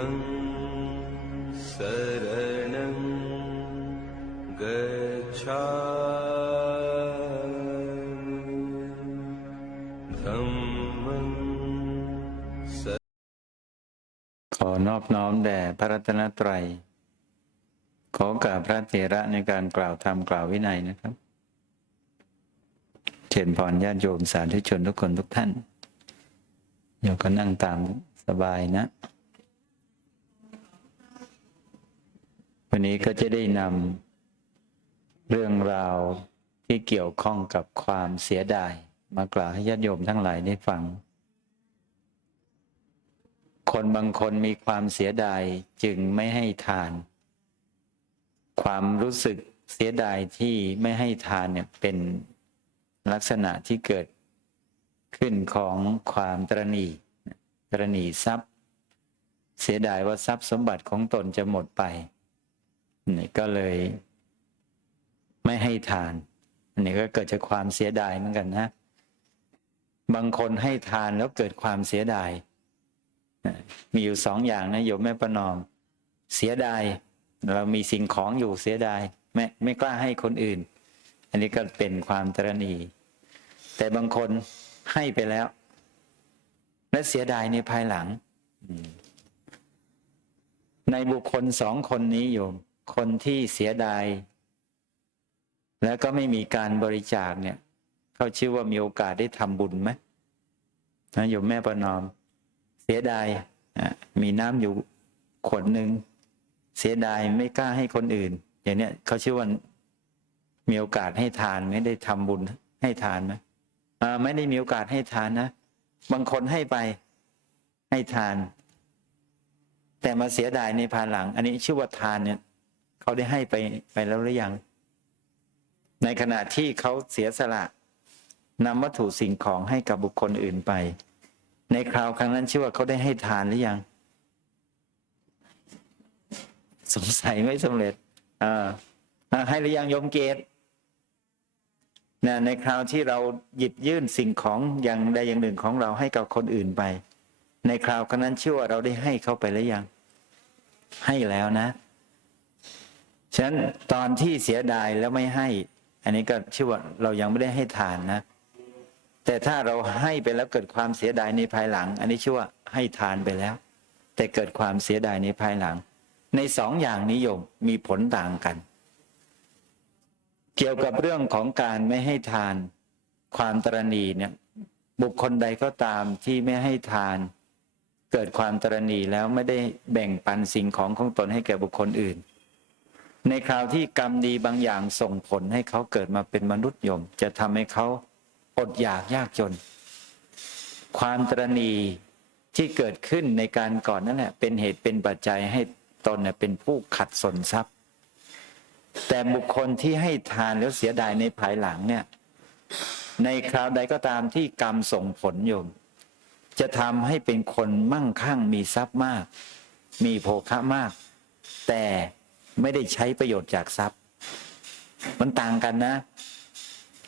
बुद्धं शरणं गच्छामि धम्मं ขอนอบน้อมแด่พระรัตนตรัย ขอกราบพระเถระในการกล่าวธรรมกล่าววินัยนะครับเชิญพรญาติโยมสาธุชนทุกคนทุกท่านโยมก็นั่งตามสบายนะ วันนี้ก็จะได้นำเรื่องราวที่เกี่ยวข้องกับความเสียดาย มากล่าวให้ญาติโยมทั้งหลายได้ฟัง คนบางคนมีความเสียดายจึงไม่ให้ทาน ความรู้สึกเสียดายที่ไม่ให้ทานเนี่ยเป็นลักษณะที่เกิดขึ้นของความตรณีตรณีทรัพย์ เสียดายว่าทรัพย์สมบัติของตนจะหมดไป นี่ก็เลยไม่ให้ทาน อันนี้ก็เกิดจากความเสียดายเหมือนกันนะ บางคนให้ทานแล้วเกิดความเสียดาย มีอยู่สองอย่างนะโยมแม่ประนอม เสียดาย เรามีสิ่งของอยู่เสียดายไม่ไม่กล้าให้คนอื่น อันนี้ก็เป็นความตรณีแต่บางคนให้ไปแล้ว และเสียดายในภายหลัง ในบุคคลสองคนนี้โยม คนที่เสียดาย แล้วก็ไม่มีการบริจาคเนี่ย เขาชื่อว่ามีโอกาสได้ทำบุญไหมนะโยมแม่ประนอม เสียดายมีน้ำอยู่ขวดหนึ่งเสียดายไม่กล้าให้คนอื่น อย่างเนี้ยเขาชื่อว่ามีโอกาสให้ทานไม่ได้ทำบุญให้ทานไหมไม่ได้มีโอกาสให้ทานนะบางคนให้ไปให้ทาน แต่มาเสียดายในภายหลัง อันนี้ชื่อว่าทานเนี่ย เขาได้ให้ไปไปแล้วหรือยัง ในขณะที่เขาเสียสละนำวัตถุสิ่งของให้กับบุคคลอื่นไป ในคราวครั้งนั้นชื่อว่าเขาได้ให้ทานหรือยัง สงสัยไม่สำเร็จอ่าให้หรือยังยมเกตนะในคราวที่เราหยิบยื่นสิ่งของอย่างใดอย่างหนึ่งของเราให้กับคนอื่นไป ในคราวครั้งนั้นชื่อว่าเราได้ให้เขาไปหรือยัง ให้แล้วนะ ฉะนั้นตอนที่เสียดายแล้วไม่ให้ อันนี้ก็ชื่อว่าเรายังไม่ได้ให้ทานนะ แต่ถ้าเราให้ไปแล้วเกิดความเสียดายในภายหลัง อันนี้ชื่อว่าให้ทานไปแล้ว แต่เกิดความเสียดายในภายหลัง ในสองอย่างนิยมมีผลต่างกัน เกี่ยวกับเรื่องของการไม่ให้ทานความตรณีเนี่ยบุคคลใดก็ตามที่ไม่ให้ทาน เกิดความตรณีแล้วไม่ได้แบ่งปันสิ่งของของตนให้แก่บุคคลอื่น ในคราวที่กรรมดีบางอย่างส่งผลให้เขาเกิดมาเป็นมนุษย์ยม จะทำให้เขาอดอยากยากจน ความตรณีที่เกิดขึ้นในการก่อนนั่นแหละเป็นเหตุเป็นปัจจัยให้ตนเนี่ยเป็นผู้ขัดสนทรัพย์ แต่บุคคลที่ให้ทานแล้วเสียดายในภายหลังเนี่ยในคราวใดก็ตามที่กรรมส่งผลโยม จะทำให้เป็นคนมั่งคั่งมีทรัพย์มาก มีโภคะมาก แต่ ไม่ได้ใช้ประโยชน์จากทรัพย์ มันต่างกันนะ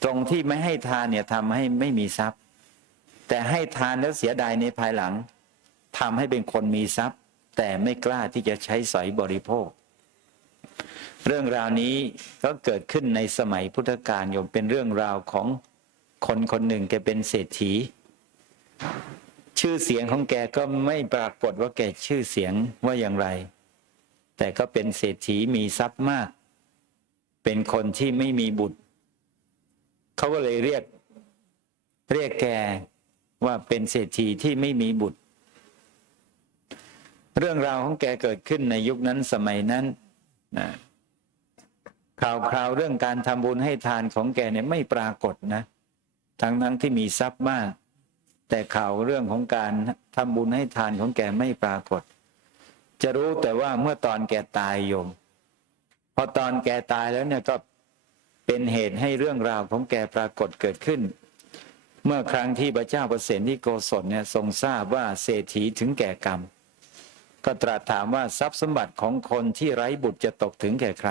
ตรงที่ไม่ให้ทานเนี่ยทำให้ไม่มีทรัพย์ แต่ให้ทานแล้วเสียดายในภายหลังทำให้เป็นคนมีทรัพย์ แต่ไม่กล้าที่จะใช้สอยบริโภค เรื่องราวนี้ก็เกิดขึ้นในสมัยพุทธกาลโยมเป็นเรื่องราวของคนคนหนึ่งแกเป็นเศรษฐี ชื่อเสียงของแกก็ไม่ปรากฏว่าแกชื่อเสียงว่าอย่างไร แต่ก็เป็นเศรษฐีมีทรัพย์มาก เป็นคนที่ไม่มีบุตร เขาก็เลยเรียก เรียกแกว่าเป็นเศรษฐีที่ไม่มีบุตร เรื่องราวของแกเกิดขึ้นในยุคนั้นสมัยนั้นนะข่าวคราวเรื่องการทำบุญให้ทานของแกเนี่ยไม่ปรากฏนะ ทั้งทั้งที่มีทรัพย์มาก แต่ข่าวเรื่องของการทำบุญให้ทานของแกไม่ปรากฏ จะรู้แต่ว่าเมื่อตอนแกตายโยม พอตอนแกตายแล้วเนี่ยก็เป็นเหตุให้เรื่องราวของแกปรากฏเกิดขึ้น เมื่อครั้งที่พระเจ้าประเสนที่โกศลเนี่ยทรงทราบว่าเศรษฐีถึงแก่กรรม ก็ตรัสถามว่าทรัพย์สมบัติของคนที่ไร้บุตรจะตกถึงแก่ใคร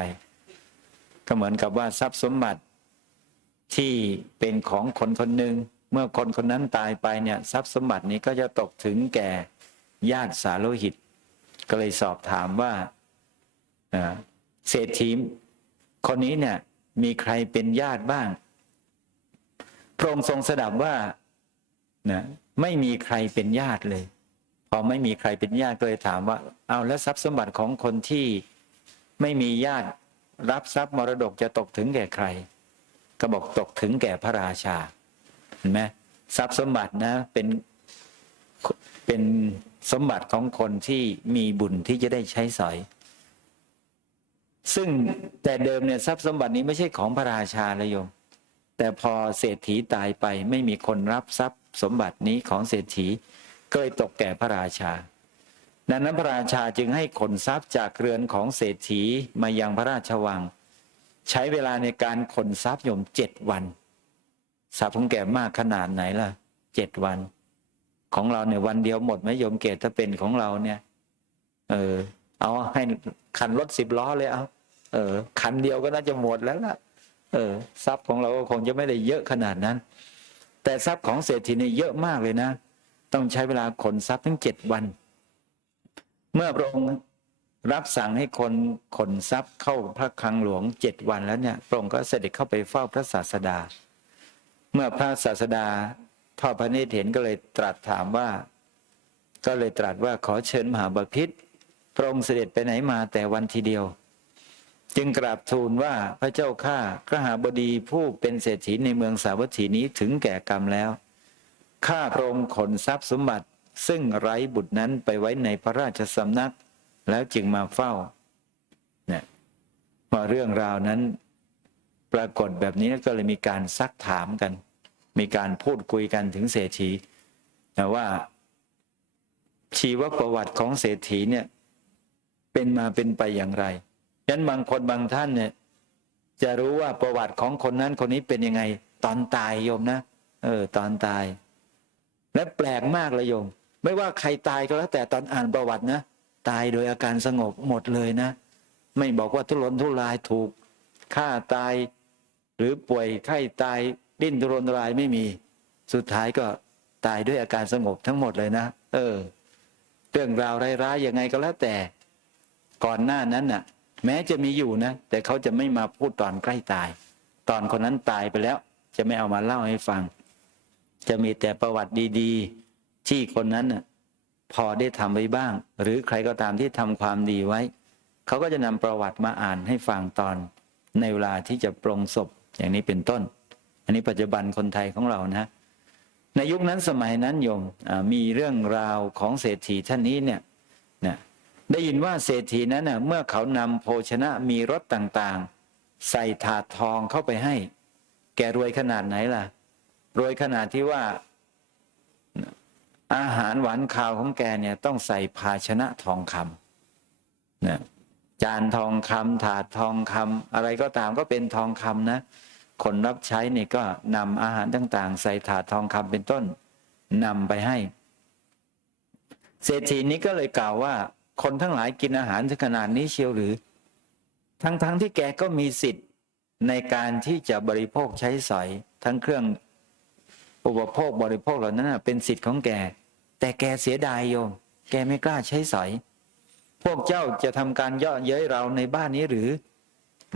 ก็เหมือนกับว่าทรัพย์สมบัติที่เป็นของคนคนหนึ่งเมื่อคนคนนั้นตายไปเนี่ยทรัพย์สมบัตินี้ก็จะตกถึงแก่ญาติสาโลหิต ก็เลยสอบถามว่าเศรษฐีคนนี้เนี่ยมีใครเป็นญาติบ้าง พระองค์ทรงสดับว่านะไม่มีใครเป็นญาติเลย พอไม่มีใครเป็นญาติก็เลยถามว่า เอาแล้วทรัพย์สมบัติของคนที่ไม่มีญาติรับทรัพย์มรดกจะตกถึงแก่ใคร ก็บอกตกถึงแก่พระราชา เห็นไหมทรัพย์สมบัตินะ เป็น เป็นสมบัติของคนที่มีบุญที่จะได้ใช้สอย ซึ่งแต่เดิมเนี่ยทรัพย์สมบัตินี้ไม่ใช่ของพระราชาเลยโยม แต่พอเศรษฐีตายไปไม่มีคนรับทรัพย์สมบัตินี้ของเศรษฐีก็เลยตกแก่พระราชา ดังนั้นพระราชาจึงให้ขนทรัพย์จากเรือนของเศรษฐีมายังพระราชวัง ใช้เวลาในการขนทรัพย์โยมเจ็ดวันทรัพย์ของแก่มากขนาดไหนล่ะเจ็ดวัน ของเราเนี่ยวันเดียวหมดไหมโยมเกตถ้าเป็นของเราเนี่ย เออ เอาให้คันรถสิบล้อเลยเอาเออ คันเดียวก็น่าจะหมดแล้วล่ะ เออ ทรัพย์ของเราก็คงจะไม่ได้เยอะขนาดนั้น แต่ทรัพย์ของเศรษฐีเนี่ยเยอะมากเลยนะ ต้องใช้เวลาขนทรัพย์ทั้งเจ็ดวัน เมื่อพระองค์รับสั่งให้คนขนทรัพย์เข้าพระคลังหลวงเจ็ดวันแล้วเนี่ยพระองค์ก็เสด็จเข้าไปเฝ้าพระศาสดา เมื่อพระศาสดา ทอดพระเนตรเห็นก็เลยตรัสถามว่า ก็เลยตรัสว่าขอเชิญมหาบพิตรพระองค์เสด็จไปไหนมาแต่วันทีเดียว จึงกราบทูลว่าพระเจ้าข้าขหาบดีผู้เป็นเศรษฐีในเมืองสาวัตถีนี้ถึงแก่กรรมแล้วข้าพระองค์ขนทรัพย์สมบัติ ซึ่งไร้บุตรนั้นไปไว้ในพระราชสำนัก แล้วจึงมาเฝ้าเนี่ยว่าเรื่องราวนั้นปรากฏแบบนี้ก็เลยมีการซักถามกัน มีการพูดคุยกันถึงเศรษฐีแต่ว่าชีวประวัติของเศรษฐีเนี่ย เป็นมาเป็นไปอย่างไรฉะนั้นบางคนบางท่านเนี่ย จะรู้ว่าประวัติของคนนั้นคนนี้เป็นยังไง ตอนตายโยมนะเออ ตอนตาย และแปลกมากเลยโยม ไม่ว่าใครตายก็แล้ว แต่ตอนอ่านประวัตินะตายโดยอาการสงบหมดเลยนะ ไม่บอกว่าทุรนทุรายถูกฆ่าตาย หรือป่วยไข้ตาย ดิ้นทุรนรายไม่มี สุดท้ายก็ตายด้วยอาการสงบทั้งหมดเลยนะ เออ เรื่องราวร้ายๆยังไงก็แล้วแต่ ก่อนหน้านั้นน่ะ แม้จะมีอยู่นะ แต่เขาจะไม่มาพูดตอนใกล้ตาย ตอนคนนั้นตายไปแล้ว จะไม่เอามาเล่าให้ฟัง จะมีแต่ประวัติดีๆ ที่คนนั้นน่ะพอได้ทำไว้บ้าง หรือใครก็ตามที่ทำความดีไว้ เขาก็จะนำประวัติมาอ่านให้ฟังตอนในเวลาที่จะปรงศพอย่างนี้เป็นต้น อันนี้ปัจจุบันคนไทยของเรานะในยุคนั้นสมัยนั้นโยมมีเรื่องราวของเศรษฐีท่านนี้เนี่ยนะได้ยินว่าเศรษฐีนั้นน่ะเมื่อเขานำโภชนะมีรสต่างๆ ใส่ถาดทองเข้าไปให้ แกรวยขนาดไหนล่ะ รวยขนาดที่ว่า อาหารหวานคาวของแกเนี่ยต้องใส่ภาชนะทองคำนะจานทองคำถาดทองคำอะไรก็ตามก็เป็นทองคำนะ คนรับใช้นี่ก็นำอาหารต่างๆ ใส่ถาดทองคำเป็นต้นนำไปให้ เศรษฐีนี้ก็เลยกล่าวว่า คนทั้งหลายกินอาหารถึงขนาดนี้เชียวหรือ ทั้งๆทที่แกก็มีสิทธิ์ในการที่จะบริโภคใช้สอย ทั้งเครื่องอุปโภคบริโภคเหล่านั้นเป็นสิทธิ์ของแก แต่แกเสียดายโยม แกไม่กล้าใช้สอย พวกเจ้าจะทำการย่อเย้ยเราในบ้านนี้หรือ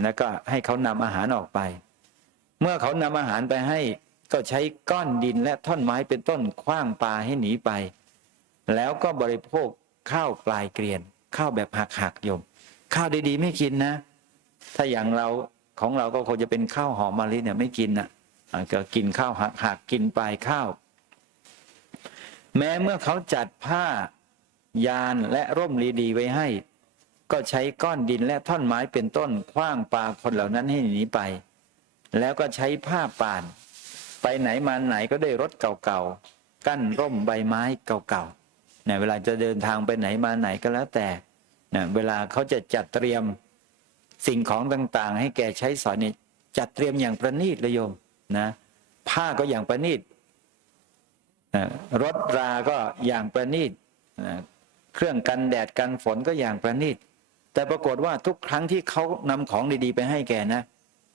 แล้วก็ให้เขานำอาหารออกไป เมื่อเขานำอาหารไปให้ก็ใช้ก้อนดินและท่อนไม้เป็นต้นคว้างปลาให้หนีไป แล้วก็บริโภคข้าวปลายเกลียน ข้าวแบบหักๆโยม ข้าวดีๆ ไม่กินนะ ถ้าอย่างเราของเราก็คงจะเป็นข้าวหอมมะลิเนี่ยไม่กินอะอะก็กินข้าวหักๆกินปลายข้าว แม้เมื่อเขาจัดผ้ายานและร่มรีดีไว้ให้ ก็ใช้ก้อนดินและท่อนไม้เป็นต้นคว้างปลาคนเหล่านั้นให้หนีไป แล้วก็ใช้ผ้าป่าน ไปไหนมาไหนก็ได้รถเก่าๆ กั้นร่มใบไม้เก่าๆเนี่ยเวลาจะเดินทางไปไหนมาไหนก็แล้วแต่เนี่ยเวลาเขาจะจัดเตรียมสิ่งของต่างๆ ให้แกใช้สอยเนี่ยจัดเตรียมอย่างประณีตเลยโยมนะผ้าก็อย่างประณีตเอ่อรถราก็อย่างประณีตนะเครื่องกันแดดกันฝนก็อย่างประณีตแต่ปรากฏว่าทุกครั้งที่เขานำของดีๆ ไปให้แกนะ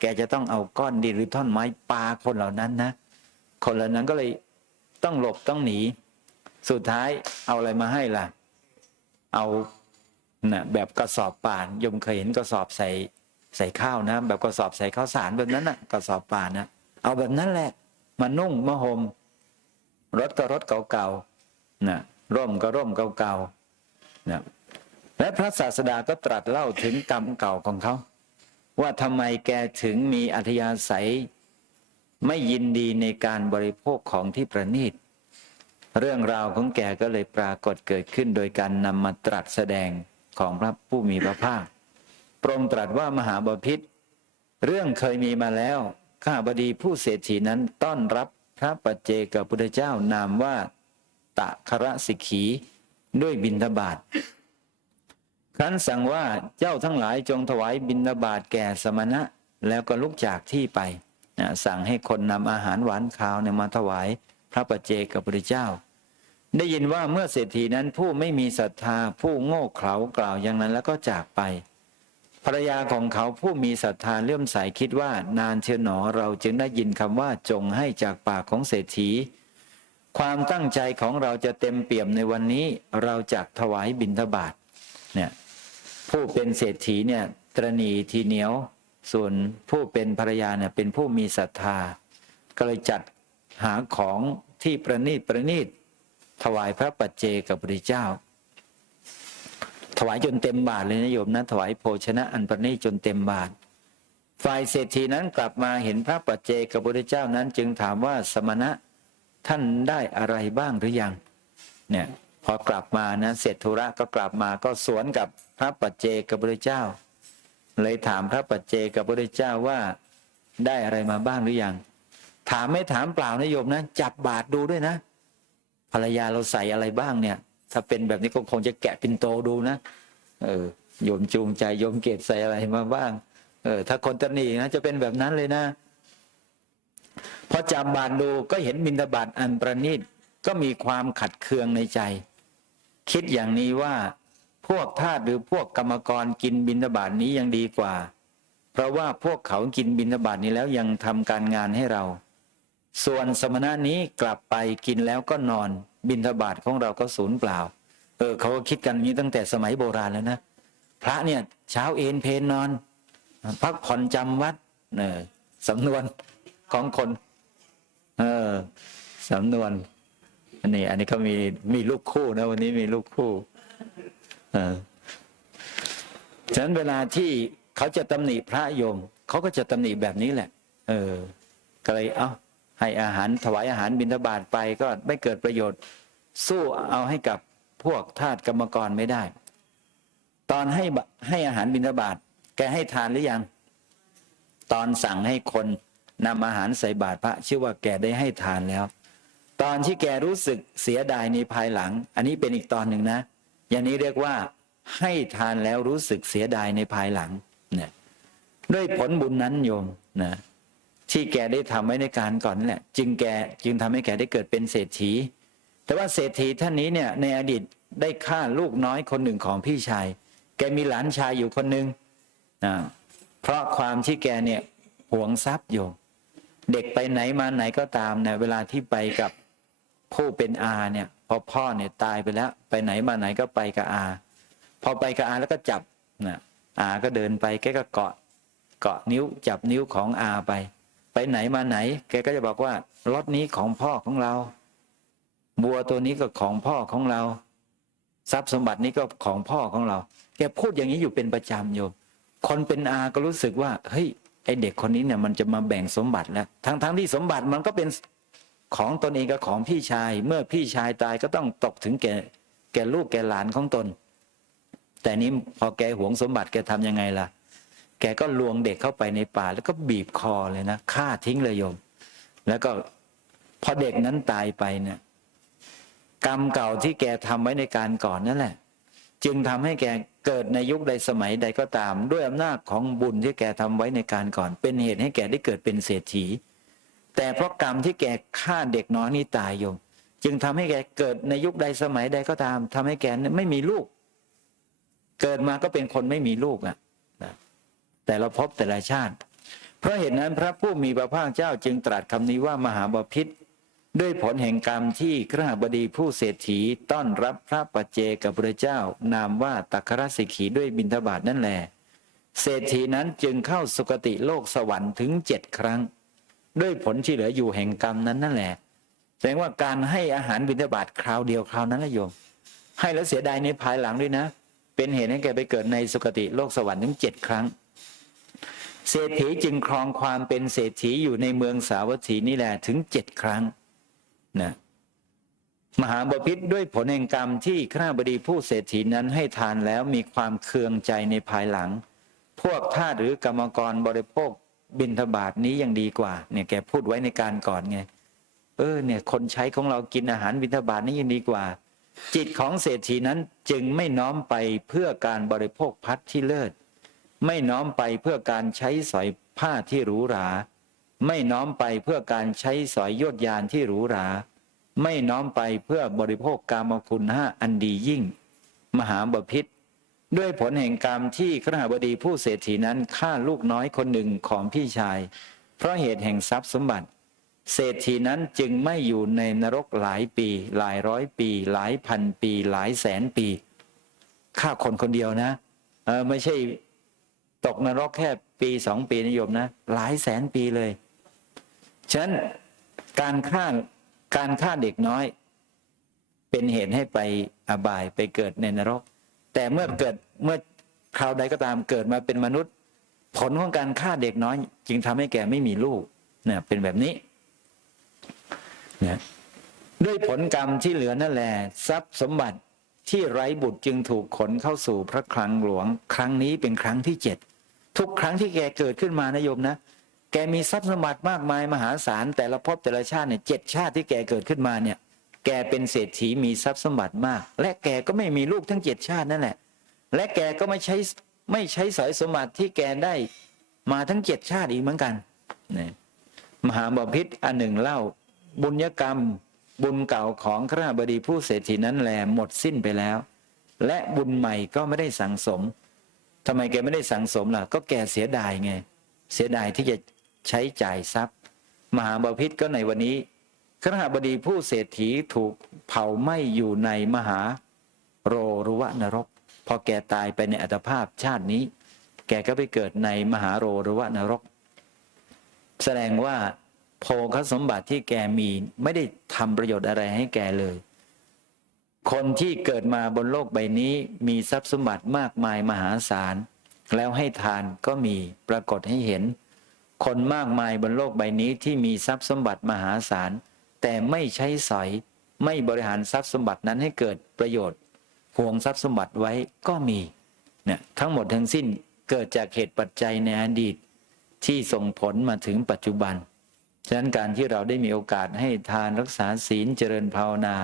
แกจะต้องเอาก้อนดินหรือท่อนไม้ปาคนเหล่านั้นนะ คนเหล่านั้นก็เลยต้องหลบต้องหนี สุดท้ายเอาอะไรมาให้ล่ะ เอานะแบบกระสอบป่านยมเคยเห็นกระสอบใส่ใส่ข้าวนะ แบบกระสอบใส่ข้าวสารแบบนั้นนะกระสอบป่านนะเอาแบบนั้นแหละ มานุ่งมาห่มรถก็รถเก่าๆนะร่มก็ร่มเก่าๆนะและพระศาสดาก็ตรัสเล่าถึงกรรมเก่าของเขา ว่าทำไมแกถึงมีอัธยาศัย ไม่ยินดีในการบริโภคของที่ประณีต เรื่องราวของแกก็เลยปรากฏเกิดขึ้นโดยการนำมาตรัสแสดงของพระผู้มีพระภาคพระองค์ตรัสว่ามหาบพิษเรื่องเคยมีมาแล้วข้าบดีผู้เศรษฐีนั้นต้อนรับพระปัจเจกพุทธเจ้านามว่าตะคระสิกขีด้วยบิณฑบาต ครั้นสั่งว่าเจ้าทั้งหลายจงถวายบิณฑบาตแก่สมณะ แล้วก็ลุกจากที่ไปนะสั่งให้คนนำอาหารหวานข้าวเนี่ยมาถวายพระปัจเจกพุทธเจ้า ได้ยินว่าเมื่อเศรษฐีนั้นผู้ไม่มีศรัทธาผู้โง่เขลากล่าวอย่างนั้นแล้วก็จากไปภรรยาของเขาผู้มีศรัทธาเลื่อมใสคิดว่านานเชียวหนอเราจึงได้ยินคำว่าจงให้จากปากของเศรษฐี ความตั้งใจของเราจะเต็มเปี่ยมในวันนี้เราจักถวายบิณฑบาตเนี่ย ผู้เป็นเศรษฐีเนี่ยตรณีทีเหนียว ส่วนผู้เป็นภรรยาเนี่ยเป็นผู้มีศรัทธา ก็เลยจัดหาของที่ประณีตประณีตถวายพระปัจเจกับพระเจ้า ถวายจนเต็มบาทเลยนะโยมนะถวายโภชนะอันประณีตจนเต็มบาท ฝ่ายเศรษฐีนั้นกลับมาเห็นพระปัจเจกับพระเจ้านั้น จึงถามว่าสมณะท่านได้อะไรบ้างหรือยัง เนี่ย พอกลับมานะเสร็จธุระก็กลับมาก็สวนกับพระปัจเจกับพระเจ้า เลยถามพระปัจเจกับพระเจ้าว่าได้อะไรมาบ้างหรือยัง ถามไม่ถามเปล่านะโยมนะจับบาทดูด้วยนะ ภรรยาเราใส่อะไรบ้างเนี่ย ถ้าเป็นแบบนี้ก็คงจะแกะปินโตดูนะเออโยมจูงใจโยมเกตใส่อะไรมาบ้าง เออ ถ้าคนตะนีนะจะเป็นแบบนั้นเลยนะพอจับบาทดูก็เห็นบินทบาทอันประณีตก็มีความขัดเคืองในใจ คิดอย่างนี้ว่า พวกทาสหรือพวกกรรมกรกินบินทบาทนี้ยังดีกว่า เพราะว่าพวกเขากินบินทบาทนี้แล้วยังทำการงานให้เรา ส่วนสมณะนี้กลับไปกินแล้วก็นอน บินทบาทของเราก็สูญเปล่า เออเขาก็คิดกันอย่างนี้ตั้งแต่สมัยโบราณแล้วนะพระเนี่ยเช้าเอนเพนนอน พักผ่อนจำวัดเออสำนวนของคน เออสำนวน อันนี้ อันนี้เขามีมีลูกคู่นะวันนี้มีลูกคู่เออฉะนั้นเวลาที่เขาจะตำหนิพระโยมเขาก็จะตำหนิแบบนี้แหละ เออ ก็เลยเอาให้อาหารถวายอาหารบิณฑบาตไปก็ไม่เกิดประโยชน์ สู้เอาให้กับพวกทาสกรรมกรไม่ได้ ตอนให้บให้อาหารบิณฑบาตแกให้ทานหรือยัง ตอนสั่งให้คนนำอาหารใส่บาตรพระชื่อว่าแกได้ให้ทานแล้ว ตอนที่แกรู้สึกเสียดายในภายหลัง อันนี้เป็นอีกตอนหนึ่งนะ อย่างนี้เรียกว่าให้ทานแล้วรู้สึกเสียดายในภายหลังเนี่ยด้วยผลบุญนั้นโยมนะที่แกได้ทำไว้ในการก่อนนั่นแหละ จึงแกจึงทำให้แกได้เกิดเป็นเศรษฐี แต่ว่าเศรษฐีท่านนี้เนี่ยในอดีตได้ฆ่าลูกน้อยคนหนึ่งของพี่ชาย แกมีหลานชายอยู่คนหนึ่งนะเพราะความที่แกเนี่ยหวงทรัพย์โยมเด็กไปไหนมาไหนก็ตามเนี่ยเวลาที่ไปกับ ผู้เป็นอาเนี่ย พอพ่อเนี่ยตายไปแล้ว ไปไหนมาไหนก็ไปกับอา พอไปกับอาแล้วก็จับนะอาก็เดินไปแกก็เกาะ เกาะนิ้วจับนิ้วของอาไป ไปไหนมาไหน แกก็จะบอกว่ารถนี้ของพ่อของเรา บัวตัวนี้ก็ของพ่อของเรา ทรัพย์สมบัตินี้ก็ของพ่อของเรา แกพูดอย่างนี้อยู่เป็นประจำโยม คนเป็นอาก็รู้สึกว่าเฮ้ยไอเด็กคนนี้เนี่ยมันจะมาแบ่งสมบัติแล้วทั้งทั้งที่สมบัติมันก็เป็น ของตนเองกับของพี่ชาย เมื่อพี่ชายตายก็ต้องตกถึงแก่แก่ลูกแก่หลานของตน แต่นี้พอแกหวงสมบัติแกทำยังไงล่ะ แกก็ลวงเด็กเข้าไปในป่า แล้วก็บีบคอเลยนะฆ่าทิ้งเลยโยม แล้วก็พอเด็กนั้นตายไปเนี่ยกรรมเก่าที่แกทำไว้ในการก่อนนั่นแหละ จึงทำให้แกเกิดในยุคใดสมัยใดก็ตาม ด้วยอำนาจของบุญที่แกทำไว้ในการก่อน เป็นเหตุให้แกได้เกิดเป็นเศรษฐี แต่เพราะกรรมที่แกฆ่าเด็กน้อยนี่ตายโยม จึงทำให้แกเกิดในยุคใดสมัยใดก็ตามทำให้แกไม่มีลูก เกิดมาก็เป็นคนไม่มีลูกอะนะแต่ละภพแต่ละชาติ เพราะเหตุนั้นพระผู้มีพระภาคเจ้าจึงตรัสคำนี้ว่ามหาบพิษด้วยผลแห่งกรรมที่ครหบดีผู้เศรษฐีต้อนรับพระปัจเจกับพระเจ้า นามว่าตักครสิกขีด้วยบิณฑบาตนั่นแหละเศรษฐีนั้นจึงเข้าสุคติโลกสวรรค์ถึงเจ็ดครั้ง ด้วยผลที่เหลืออยู่แห่งกรรมนั้นนั่นแหละ แสดงว่าการให้อาหารบิณฑบาตคราวเดียวคราวนั้นละโยม ให้แล้วเสียดายในภายหลังด้วยนะ เป็นเหตุให้แกไปเกิดในสุคติโลกสวรรค์ถึงเจ็ดครั้ง เศรษฐีจึงครองความเป็นเศรษฐีอยู่ในเมืองสาวัตถีนี่แหละถึงเจ็ดครั้งนะมหาบพิษด้วยผลแห่งกรรมที่ข้าบดีผู้เศรษฐีนั้นให้ทานแล้วมีความเคืองใจในภายหลัง พวกท่าหรือกรรมกรบริโภค บิณฑบาตนี้ยังดีกว่า เนี่ยแกพูดไว้ในการก่อนไง เออ เนี่ย คนใช้ของเรากินอาหารบิณฑบาตนี้ยังดีกว่า จิตของเศรษฐีนั้นจึงไม่น้อมไปเพื่อการบริโภคพัดที่เลิศ ไม่น้อมไปเพื่อการใช้สอยผ้าที่หรูหรา ไม่น้อมไปเพื่อการใช้สอยยวดยานที่หรูหรา ไม่น้อมไปเพื่อบริโภคกามคุณห้าอันดียิ่ง มหาบพิษ ด้วยผลแห่งกรรมที่ขหบดีผู้เศรษฐีนั้นฆ่าลูกน้อยคนหนึ่งของพี่ชาย เพราะเหตุแห่งทรัพย์สมบัติ เศรษฐีนั้นจึงไม่อยู่ในนรกหลายปี หลายร้อยปี หลายพันปี หลายแสนปีฆ่าคนคนเดียวนะเออไม่ใช่ตกนรกแค่ปีสองปีนิยมนะ หลายแสนปีเลยฉะนั้นการฆ่าการฆ่าเด็กน้อย เป็นเหตุให้ไปอบายไปเกิดในนรก แต่เมื่อเกิดเมื่อคราวใดก็ตามเกิดมาเป็นมนุษย์ ผลของการฆ่าเด็กน้อย จึงทำให้แกไม่มีลูกเนี่ยเป็นแบบนี้นะด้วยผลกรรมที่เหลือนั่นแหละทรัพย์สมบัติที่ไร้บุตรจึงถูกขนเข้าสู่พระคลังหลวง ครั้งนี้เป็นครั้งที่เจ็ดทุกครั้งที่แกเกิดขึ้นมานะโยมนะแกมีทรัพย์สมบัติมากมายมหาศาลแต่ละภพแต่ละชาติเนี่ยเจ็ดชาติที่แกเกิดขึ้นมาเนี่ย แกเป็นเศรษฐีมีทรัพย์สมบัติมาก และแกก็ไม่มีลูกทั้งเจ็ดชาตินั่นแหละ และแกก็ไม่ใช้ไม่ใช้สอยสมบัติที่แกได้มาทั้งเจ็ดชาติอีกเหมือนกันนี่มหาบพิษอันหนึ่งเล่า บุญกรรม บุญเก่าของข้าบดีผู้เศรษฐีนั้นแลหมดสิ้นไปแล้ว และบุญใหม่ก็ไม่ได้สั่งสมทำไมแกไม่ได้สั่งสมล่ะ ก็แกเสียดายไง เสียดายที่จะใช้จ่ายทรัพย์ มหาบพิษก็ในวันนี้ ขณะบดีผู้เศรษฐีถูกเผาไหม้อยู่ในมหาโรรุวะนรก พอแกตายไปในอัตภาพชาตินี้ แกก็ไปเกิดในมหาโรรุวะนรก แสดงว่าโภคสมบัติที่แกมีไม่ได้ทำประโยชน์อะไรให้แกเลย คนที่เกิดมาบนโลกใบนี้มีทรัพย์สมบัติมากมายมหาศาล แล้วให้ทานก็มีปรากฏให้เห็น คนมากมายบนโลกใบนี้ที่มีทรัพย์สมบัติมหาศาล แต่ไม่ใช้สอย ไม่บริหารทรัพย์สมบัตินั้นให้เกิดประโยชน์ห่วงทรัพย์สมบัติไว้ก็มีเนี่ยทั้งหมดทั้งสิ้นเกิดจากเหตุปัจจัยในอดีตที่ส่งผลมาถึงปัจจุบัน ฉะนั้นการที่เราได้มีโอกาสให้ทานรักษาศีลเจริญภาวนา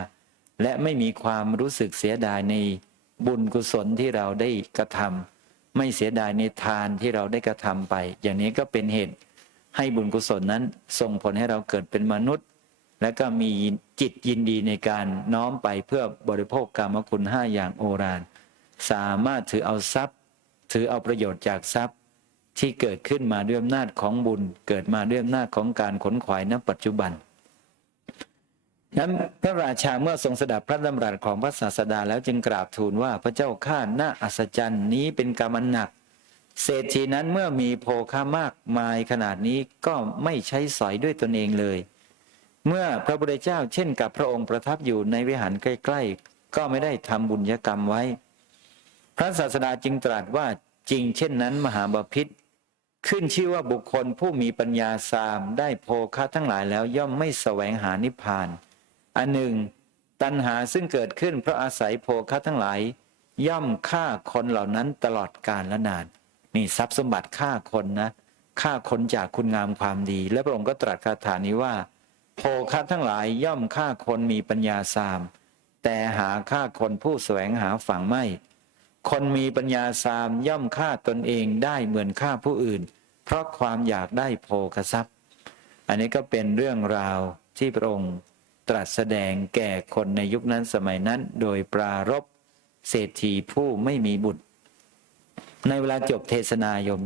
และไม่มีความรู้สึกเสียดายในบุญกุศลที่เราได้กระทำไม่เสียดายในทานที่เราได้กระทำไป อย่างนี้ก็เป็นเหตุให้บุญกุศลนั้นส่งผลให้เราเกิดเป็นมนุษย์ และก็มีจิตยินดีในการน้อมไปเพื่อบริโภคกรรมคุณห้าอย่างโอฬารสามารถถือเอาทรัพย์ ถือเอาประโยชน์จากทรัพย์ ที่เกิดขึ้นมาด้วยอำนาจของบุญ เกิดมาด้วยอำนาจของการขนขวายณปัจจุบันนั้นพระราชาเมื่อทรงสดับพระดำรัสของพระศาสดาแล้วจึงกราบทูลว่าพระเจ้าข้าน่าอัศจรรย์นี้เป็นกรรมหนัก เศรษฐีนั้นเมื่อมีโภคามากมายขนาดนี้ก็ไม่ใช้สอยด้วยตนเองเลย เมื่อพระพุทธเจ้าเช่นกับพระองค์ประทับอยู่ในวิหารใกล้ๆ ก็ไม่ได้ทำบุญยกรรมไว้ พระศาสดาจึงตรัสว่าจริงเช่นนั้นมหาบพิษขึ้นชื่อว่าบุคคลผู้มีปัญญาสามได้โภคะทั้งหลายแล้วย่อมไม่แสวงหานิพพาน อันหนึ่ง ตัณหาซึ่งเกิดขึ้นเพราะอาศัยโภคะทั้งหลาย ย่อมฆ่าคนเหล่านั้นตลอดกาลและนาน นี่ทรัพย์สมบัติฆ่าคนนะฆ่าคนจากคุณงามความดี และพระองค์ก็ตรัสคาถานี้ว่า โภคะทั้งหลายย่อมฆ่าคนมีปัญญาสาม แต่หาฆ่าคนผู้แสวงหาฝังไม่ คนมีปัญญาสามย่อมฆ่าตนเองได้เหมือนฆ่าผู้อื่น เพราะความอยากได้โภคทรัพย์ อันนี้ก็เป็นเรื่องราวที่พระองค์ตรัสแสดงแก่คนในยุคนั้นสมัยนั้น โดยปรารบเศรษฐีผู้ไม่มีบุตร ในเวลาจบเทศนายม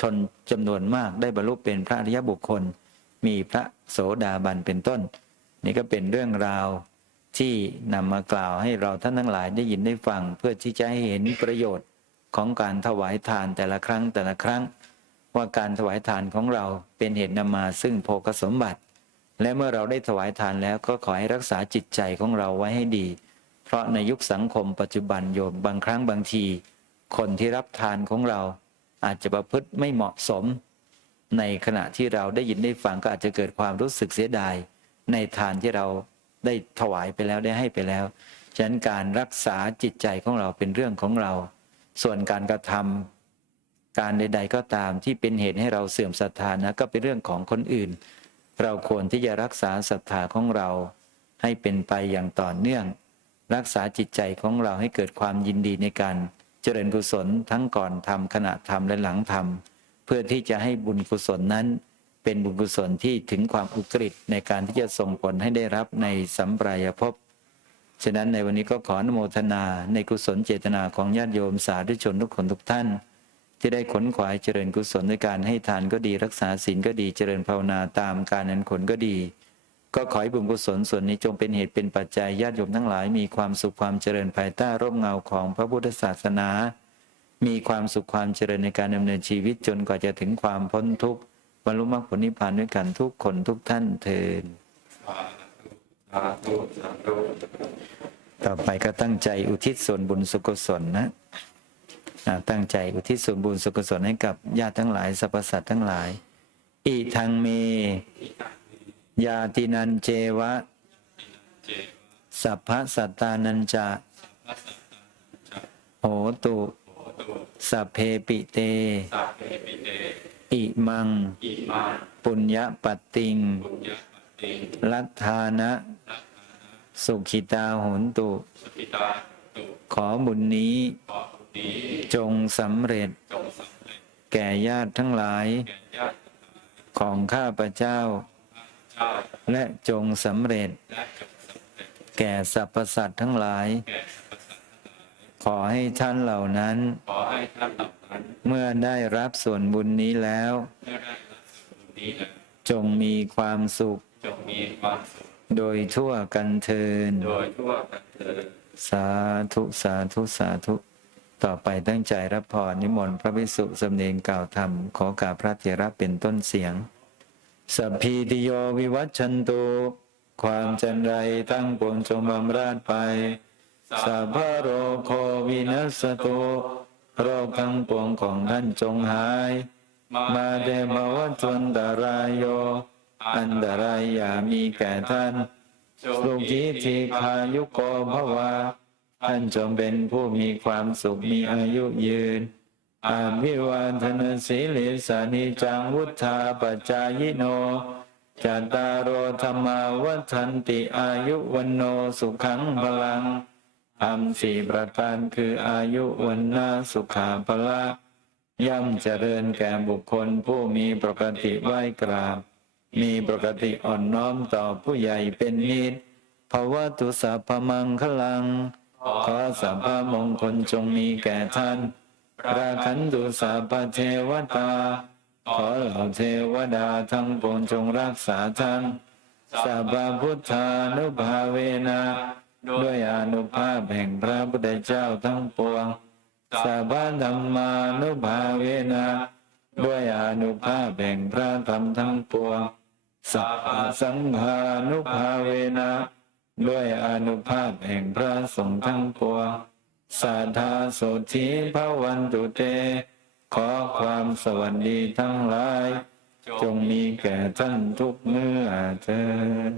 ชนจำนวนมากได้บรรลุเป็นพระอริยบุคคล มีพระโสดาบันเป็นต้น นี่ก็เป็นเรื่องราวที่นำมากล่าวให้เราท่านทั้งหลายได้ยินได้ฟัง เพื่อที่จะให้เห็นประโยชน์ของการถวายทานแต่ละครั้งแต่ละครั้ง ว่าการถวายทานของเราเป็นเหตุนำมาซึ่งโภคสมบัติ และเมื่อเราได้ถวายทานแล้วก็ขอให้รักษาจิตใจของเราไว้ให้ดี เพราะในยุคสังคมปัจจุบันโยมบางครั้งบางที คนที่รับทานของเราอาจจะประพฤติไม่เหมาะสม ในขณะที่เราได้ยินได้ฟังก็อาจจะเกิดความรู้สึกเสียดาย ในทานที่เราได้ถวายไปแล้วได้ให้ไปแล้ว ฉะนั้นการรักษาจิตใจของเราเป็นเรื่องของเรา ส่วนการกระทำการใด ๆ ก็ตามที่เป็นเหตุให้เราเสื่อมศรัทธานะก็เป็นเรื่องของคนอื่น เราควรที่จะรักษาศรัทธาของเรา ให้เป็นไปอย่างต่อเนื่อง รักษาจิตใจของเราให้เกิดความยินดีในการเจริญกุศลทั้งก่อนทำขณะทำและหลังทำ เพื่อที่จะให้บุญกุศลนั้น เป็นบุญกุศลที่ถึงความอุกฤษในการที่จะส่งผลให้ได้รับในสัมปรายภพฉะนั้นในวันนี้ก็ขออนุโมทนาในกุศลเจตนาของญาติโยมสาธุชนทุกคนทุกท่าน ที่ได้ขนขวายเจริญกุศลในการให้ทานก็ดีรักษาศีลก็ดีเจริญภาวนาตามการนั้นขนก็ดี ก็ขอให้บุญกุศลส่วนนี้จงเป็นเหตุเป็นปัจจัยญาติโยมทั้งหลายมีความสุขความเจริญภายใต้ร่มเงาของพระพุทธศาสนา มีความสุขความเจริญในการดำเนินชีวิตจนกว่าจะถึงความพ้นทุกข์บรรลุมรรคผลนิพพานด้วยกันทุกคนทุกท่านเทินต่อไปก็ตั้งใจอุทิศส่วนบุญสุกุศลนะตั้งใจอุทิศส่วนบุญสุกุศลให้กับญาติทั้งหลายสรรพสัตว์ทั้งหลายอิทังเม ยาตินันเจวะ สัพพะสัตตานันจะโหตุ สัพเพปิเต สัพเพปิเต อิมัง อิมาปุญญปัตติง ปุญญปฏิง ลัทธานะ สุขิตาโหนตุ สุขิตาตุ ขอบุญนี้ขอบุญนี้จงสำเร็จจงสำเร็จ แก่ญาติทั้งหลายแก่ญาติของข้าพเจ้าเจ้าและจงสำเร็จและจงสำเร็จ แก่สรรพสัตว์ทั้งหลาย อให้ท่านเหล่านั้น ขอให้ท่านเหล่านั้น เมื่อได้รับส่วนบุญนี้แล้ว เมื่อได้รับส่วนบุญนี้แล้วจงมีความสุข จงมีความสุข โดยทั่วกันเทินโดยทั่วกันเถิดสาธุสาธุสาธุ ต่อไปตั้งใจรับพรนิมนต์พระภิกษุสำเนียงกล่าวธรรม ขอกราบพระเถระเป็นต้นเสียงสัพพีติโยวิวัชชันตุความจันไรตั้งปวงจงบำราดไป สัพพะโรโควินัสตุโรคทั้งปวงของท่านจงหาย มาเดมวัตวันตรายโย อันตรายอย่ามีแก่ท่านสุขีทีคายุโกภวาท่านจงเป็นผู้มีความสุขมีอายุยืนอาภิวาทนสีลิสานิจังวุธาปจายโนจัตตารโอธรรมาวัฏันติอายุวันโนสุขังพลัง ธรรมสี่ประการคืออายุวันนาสุขาพละย่อมเจริญแก่บุคคลผู้มีปกติไหวกราบ มีปกติอ่อนน้อมต่อผู้ใหญ่เป็นนิดภาวะตุสัพพมังคลัง ขอสัพพมงคลจงมีแก่ท่าน ราคันตุสัพพเทวตา ขอเหล่าเทวดาทั้งปวงจงรักษาท่านสัพพพุทธานุภาเวนะ ด้วยอนุภาพแห่งพระพุทธเจ้าทั้งปวงสัพพธรรมานุภาเวนะด้วยอนุภาพแห่งพระธรรมทั้งปวงสัพพสังฆานุภาเวนะด้วยอนุภาพแห่งพระสงฆ์ทั้งปวงสัทธาโสธีพระวันตุเต ขอความสวัสดีทั้งหลาย จงมีแก่ท่านทุกเมื่อเธอ